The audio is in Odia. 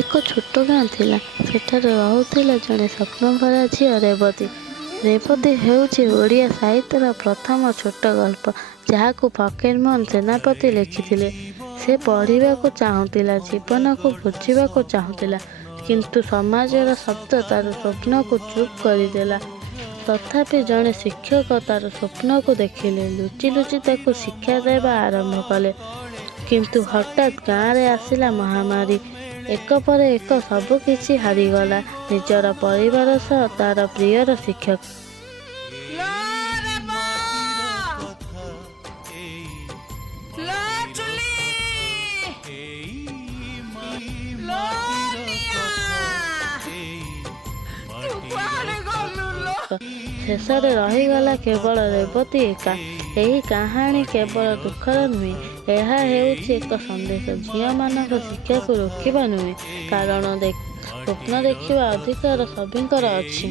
ଏକ ଛୋଟ ଗାଁ ଥିଲା। ସେଠାରେ ରହୁଥିଲା ଜଣେ ସ୍ୱପ୍ନଭରା ଝିଅ ରେବତୀ। ରେବତୀ ହେଉଛି ଓଡ଼ିଆ ସାହିତ୍ୟର ପ୍ରଥମ ଛୋଟ ଗଳ୍ପ, ଯାହାକୁ ଫକୀରମୋହନ ସେନାପତି ଲେଖିଥିଲେ। ସେ ପଢ଼ିବାକୁ ଚାହୁଁଥିଲା, ଜୀବନକୁ ବୁଝିବାକୁ ଚାହୁଁଥିଲା, କିନ୍ତୁ ସମାଜର ଶବ୍ଦ ତାର ସ୍ୱପ୍ନକୁ ଚୁପ୍ କରିଦେଲା। ତଥାପି ଜଣେ ଶିକ୍ଷକ ତାର ସ୍ୱପ୍ନକୁ ଦେଖିଲେ, ଲୁଚି ଲୁଚି ତାକୁ ଶିକ୍ଷା ଦେବା ଆରମ୍ଭ କଲେ। କିନ୍ତୁ ହଠାତ୍ ଗାଁରେ ଆସିଲା ମହାମାରୀ। ଏକ ପରେ ଏକ ସବୁକିଛି ହାରିଗଲା, ନିଜର ପରିବାର ସହ ତାର ପ୍ରିୟର ଶିକ୍ଷକ। ଶେଷରେ ରହିଗଲା କେବଳ ରେବତୀ ଏକା। ଏହି କାହାଣୀ କେବଳ ଦୁଃଖର ନୁହେଁ, ଏହା ହେଉଛି ଏକ ସନ୍ଦେଶ। ଝିଅମାନଙ୍କ ଶିକ୍ଷାକୁ ରୋକିବା ନୁହେଁ, କାରଣ ସ୍ୱପ୍ନ ଦେଖିବା ଅଧିକାର ସଭିଙ୍କର ଅଛି।